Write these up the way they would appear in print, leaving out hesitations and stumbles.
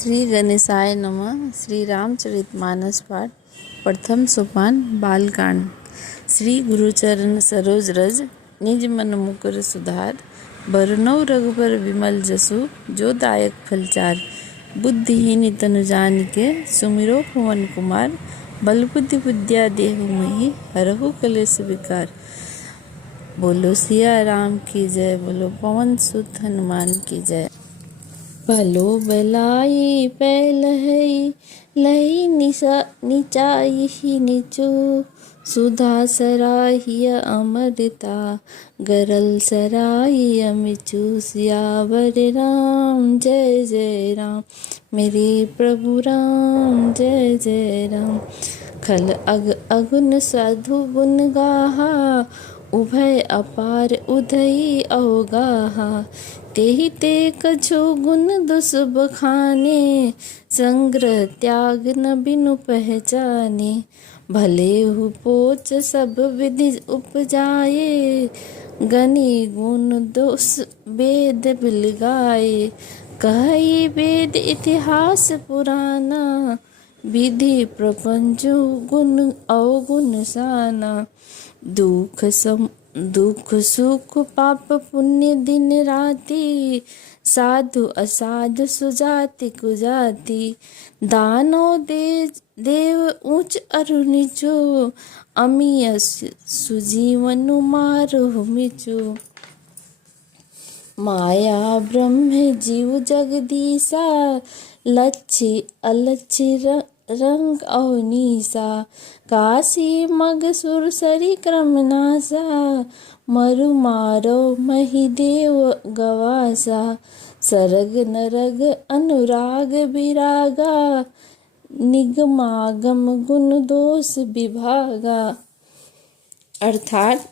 श्री गणेशाय नमः। श्री रामचरितमानस पाठ प्रथम सोपान बालकांड। श्री गुरुचरण सरोज रज निज मन मुकुर सुधार। बरनौ रघुबर विमल जसु जो दायक फलचार। बुद्धिहीन तनु जानिके सुमिरो पवन कुमार। बल बुद्धि विद्या देहु मही हरहु कलेश विकार। बोलो सिया राम की जय, बोलो पवन सुत हनुमान की जय। भलो बलाई पहलहि लही निचाई ही नीचो। सुधा सराहिय अमृता गरल सराही अमिचू। सियावर राम जय जय राम, मेरे प्रभु राम जय जय राम। खल अगुन साधु गुण गाहा, उभय अपार उदयी अवगाहा। तेहि ते कछु गुण दुस बखाने, संग्रह त्याग न बिनु पहचाने। भले हु पोच सब विधि उपजाए, गनि गुण दोष वेद बिल गाए। कहि वेद इतिहास पुराना, विधि प्रपंचु गुण अवगुण साना। दुख सुख पाप पुण्य दिन राति, साधु असाधु सुजाति कुजाति। दानो देव ऊंच अरु नीचो, अमीय सुजीवनु मारहु मिचो। माया ब्रह्म जीव जगदीसा, लच्छी अलच्छी रंग अवनीसा। काशी मग सुर सरी क्रम नासा, मरु मारो महिदेव गवासा। सरग नरग अनुराग विरागा, निगमागम गुण दोष विभागा। अर्थात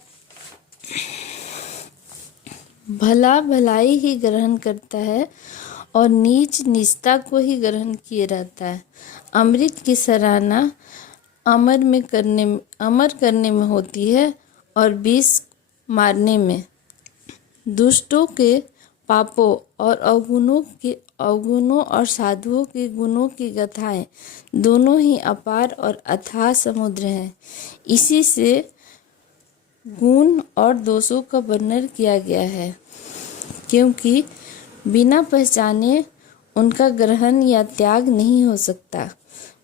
भला भलाई ही ग्रहण करता है और नीच नीचता को ही ग्रहण किए रहता है। अमृत की सराहना अमर करने में होती है और विष मारने में। दुष्टों के पापों और अवगुणों और साधुओं के गुणों की गाथाएं दोनों ही अपार और अथाह समुद्र हैं। इसी से गुण और दोषों का वर्णन किया गया है, क्योंकि बिना पहचाने उनका ग्रहण या त्याग नहीं हो सकता।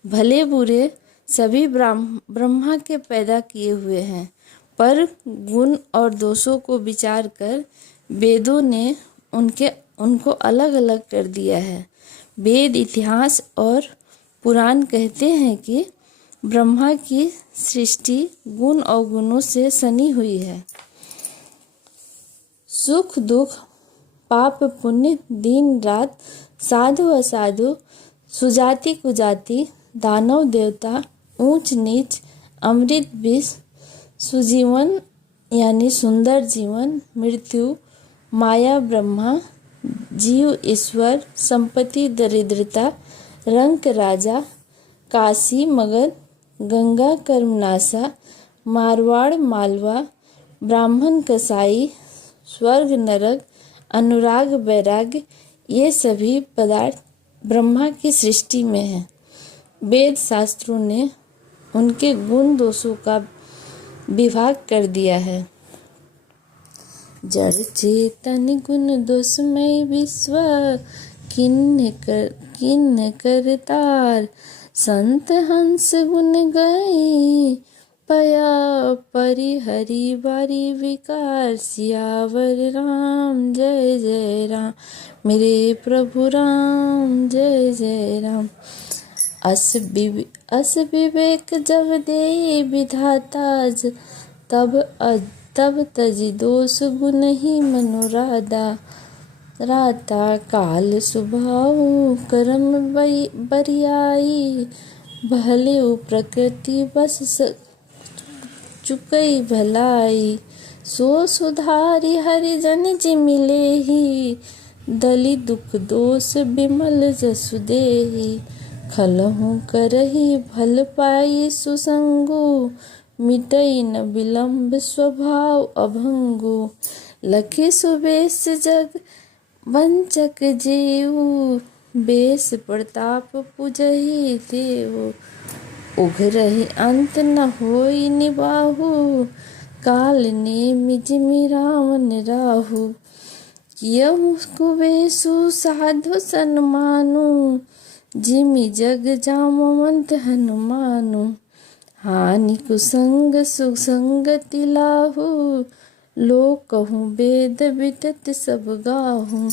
भले बुरे सभी ब्रह्मा के पैदा किए हुए हैं, पर गुण और दोषों को विचार कर वेदों ने उनको अलग अलग कर दिया है। वेद इतिहास और पुराण कहते हैं कि ब्रह्मा की सृष्टि गुण अवगुणों से सनी हुई है। सुख दुख पाप पुण्य दिन रात, साधु असाधु सुजाति कुजाति, दानव देवता ऊंच नीच, अमृत विष, सुजीवन यानी सुंदर जीवन, मृत्यु, माया ब्रह्मा, जीव ईश्वर, संपत्ति दरिद्रता, रंक राजा, काशी मगध, गंगा कर्मनाशा, मारवाड़ मालवा, ब्राह्मण कसाई, स्वर्ग नरक, अनुराग वैराग्य, ये सभी पदार्थ ब्रह्मा की सृष्टि में हैं। वेद शास्त्रों ने उनके गुण दोषों का विभाग कर दिया है। जड़ चेतन गुण दोषमय विश्व, किन्न करतार। संत हंस गुण गए, पया परिहरि बारी विकार। सियावर राम जय जय राम, मेरे प्रभु राम जय जय राम। अस विवेक जब दे विधाता, तब तजी दोष गुण ही मनोराधा। राता काल स्वभाव कर्म बरियाई, भले प्रकृति बस चुकई भलाई। सो सुधारी हरिजन जी मिले ही, दली दुख दोष बिमल जसु देहि। खलहु करही भल पाई सुसंगु, मिटई न विलंब स्वभाव अभंगु। लखे सुबेश जग वंचक जेऊ, बेस प्रताप पुजहि देव, उघरहि अंत न होई निबाहु, काल नेमि जिमि रावण राहु। कियहु कुबेसु साधु सन्मानु, जिमि जग जामवंत हनुमानु। हानि कुसंग सुसंगति लाहु, लोक कहूँ वेद वितत सब गाहु।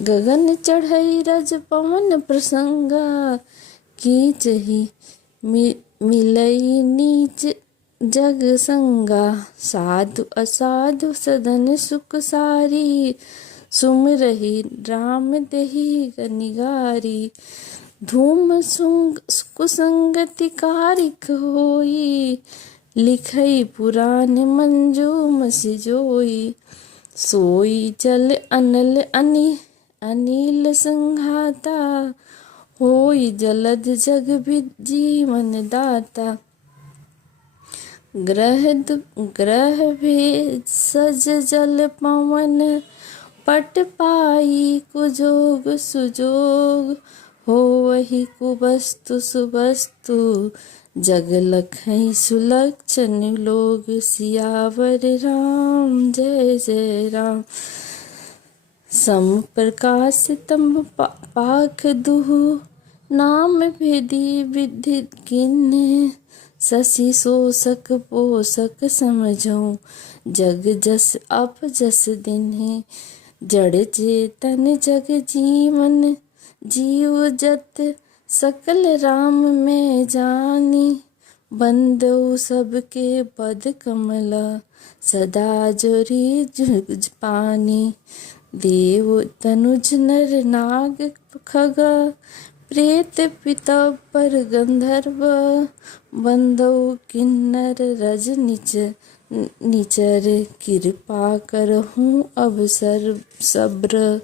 गगन चढ़ई रज पवन प्रसंगा, कीचहि मिलई नीच जग संगा। साधु असाधु सदन सुख सारी, सुमिरहि राम देहि निगारी। धूम कुसंगति कारिक होई, लिखई पुराण मंजूम सिजोई। सोई जल अनल अनिल संघाता, होई जलद जग जीवन दाता। ग्रह भेषज जल पवन, पट पाई कुजोग सुजोग। होवहि कुवस्तु सुवस्तु, जग लखई सुलक्षण लोग। सियावर राम जय जय राम। सम प्रकाश तम पाख दुहु, नाम भेदी विधि किन्ह। शशि शोषक पोषक समझऊँ, जग जस अप जस दिन्ह। जड़ चेतन जग जीवन, जीव जत सकल राम में जानी। बंदउ सबके पद कमला, सदा जोरी जुग पानी। देव तनुज नर नाग खगा, प्रेत पितपर गंधर्व। बंदउ किन्नर रज निचर, कृपा करहूँ अब सब्र।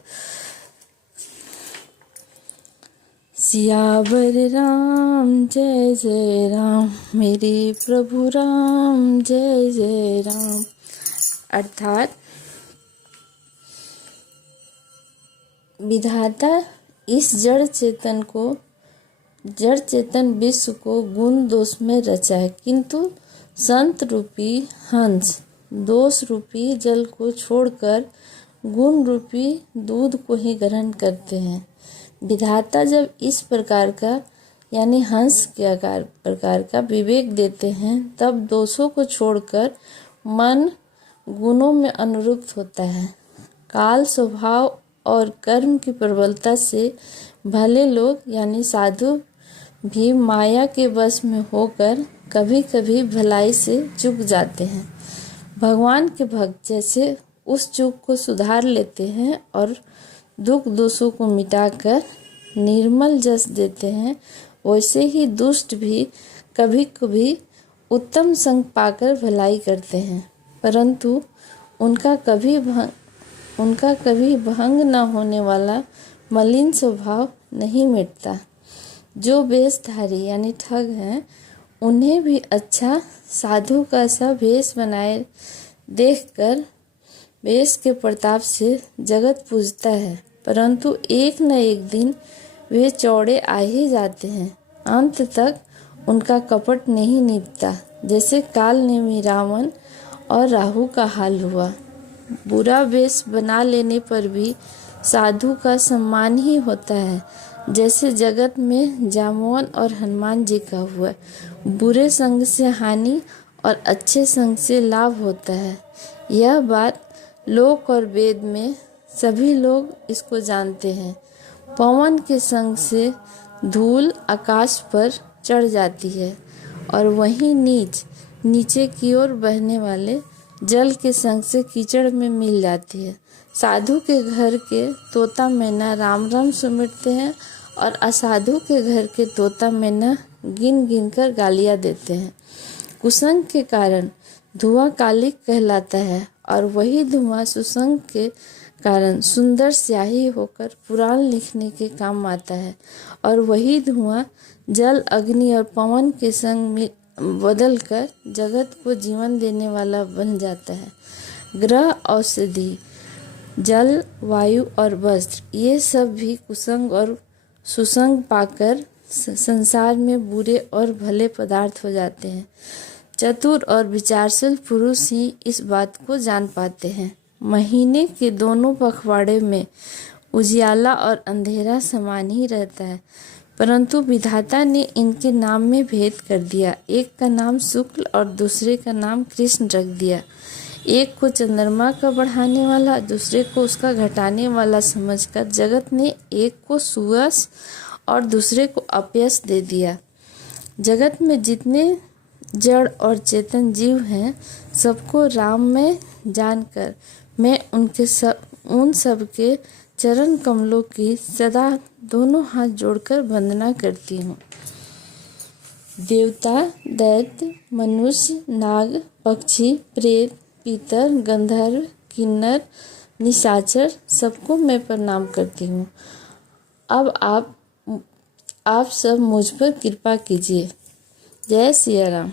सियावर राम जय जय राम, मेरे प्रभु राम जय जय राम। अर्थात विधाता इस जड़ चेतन विश्व को गुण दोष में रचा है, किंतु संत रूपी हंस दोष रूपी जल को छोड़कर गुण रूपी दूध को ही ग्रहण करते हैं। विधाता जब इस प्रकार का यानी हंस के आकार प्रकार का विवेक देते हैं, तब दोषों को छोड़कर मन गुणों में अनुरुक्त होता है। काल स्वभाव और कर्म की प्रबलता से भले लोग यानी साधु भी माया के वश में होकर कभी कभी भलाई से चूक जाते हैं। भगवान के भक्त जैसे उस चूक को सुधार लेते हैं और दुख दोषों को मिटाकर निर्मल जस देते हैं, वैसे ही दुष्ट भी कभी कभी उत्तम संग पाकर भलाई करते हैं, परंतु उनका कभी भंग न होने वाला मलिन स्वभाव नहीं मिटता। जो वेशधारी यानी ठग हैं, उन्हें भी अच्छा साधु का सा वेश बनाए देखकर वेश के प्रताप से जगत पूजता है, परंतु एक न एक दिन वे चौड़े आ ही जाते हैं। अंत तक उनका कपट नहीं निभता, जैसे काल नेमि रावण और राहु का हाल हुआ। बुरा वेश बना लेने पर भी साधु का सम्मान ही होता है, जैसे जगत में जामवन और हनुमान जी का हुआ। बुरे संग से हानि और अच्छे संग से लाभ होता है। यह बात लोक और वेद में सभी लोग इसको जानते हैं। पवन के संग से धूल आकाश पर चढ़ जाती है और वहीं नीचे की ओर बहने वाले जल के संग से कीचड़ में मिल जाती है। साधु के घर के तोता मैना राम राम सुमिरते हैं और असाधु के घर के तोता मैना गिन गिन कर गालियाँ देते हैं। कुसंग के कारण धुआं कालिक कहलाता है और वही धुआं सुसंग के कारण सुंदर स्याही होकर पुराण लिखने के काम आता है और वही धुआं जल अग्नि और पवन के संग में बदलकर जगत को जीवन देने वाला बन जाता है। ग्रह, औषधि, जल, वायु और वस्त्र ये सब भी कुसंग और सुसंग पाकर संसार में बुरे और भले पदार्थ हो जाते हैं। चतुर और विचारशील पुरुष ही इस बात को जान पाते हैं। महीने के दोनों पखवाड़े में उजियाला और अंधेरा समान ही रहता है, परंतु विधाता ने इनके नाम में भेद कर दिया। एक का नाम शुक्ल और दूसरे का नाम कृष्ण रख दिया। एक को चंद्रमा का बढ़ाने वाला, दूसरे को उसका घटाने वाला समझकर जगत ने एक को सुयश और दूसरे को अपयश दे दिया। जगत में जितने जड़ और चेतन जीव हैं, सबको राम में जानकर मैं उन सब के चरण कमलों की सदा दोनों हाथ जोड़कर वंदना करती हूँ। देवता, दैत्य, मनुष्य, नाग, पक्षी, प्रेत, पितर, गंधर्व, किन्नर, निशाचर सबको मैं प्रणाम करती हूँ। अब आप सब मुझ पर कृपा कीजिए। जय सिया राम।